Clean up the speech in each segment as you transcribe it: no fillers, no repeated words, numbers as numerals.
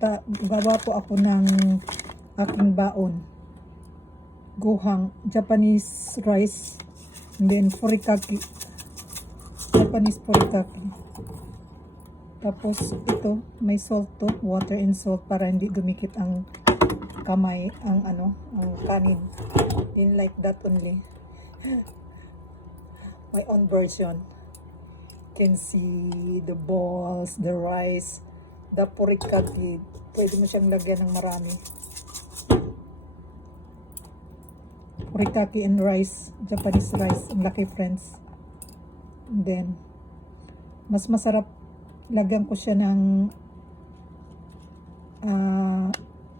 gawa po ako ng aking baon. Gohang, Japanese rice, and then furikake. Japanese furikake. Tapos ito, may salt to, water and salt para hindi dumikit ang kamay, ang kanin. In like that only. My own version. Can see the balls, the rice, the furikake. Pwede mo siyang lagyan ng marami. Furikake and rice, Japanese rice, ang laki friends. And then, mas masarap, lagyan ko siya ng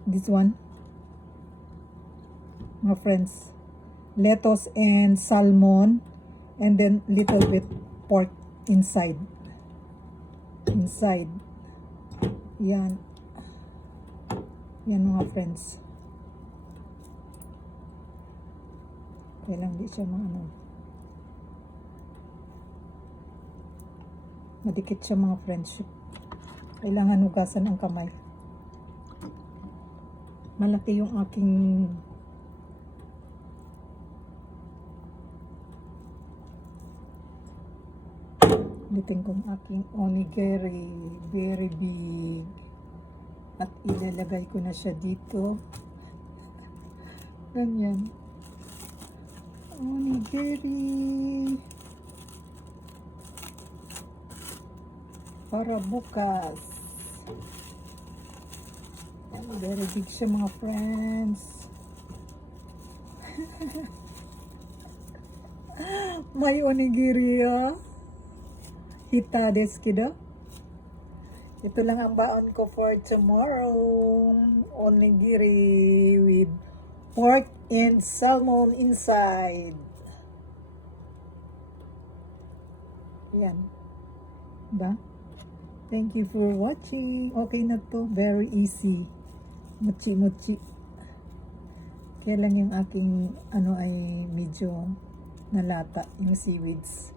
this one, mga friends, lettuce and salmon, and then little bit pork inside. Yan mga friends. Kailang di siya madikit siya mga friendship. Kailangan hugasan ang kamay. Malaki yung aking ulitin kong aking onigiri, very big, at ilalagay ko na siya dito. Ganyan, onigiri para bukas. Very big siya mga friends. May onigiri hita desu kido. Ito lang ang baon ko for tomorrow. Onigiri with pork and salmon inside. Yan. Ba? Thank you for watching. Okay na to. Very easy. Mochi-mochi. Kaya lang yung aking ay medyo nalata yung seaweeds.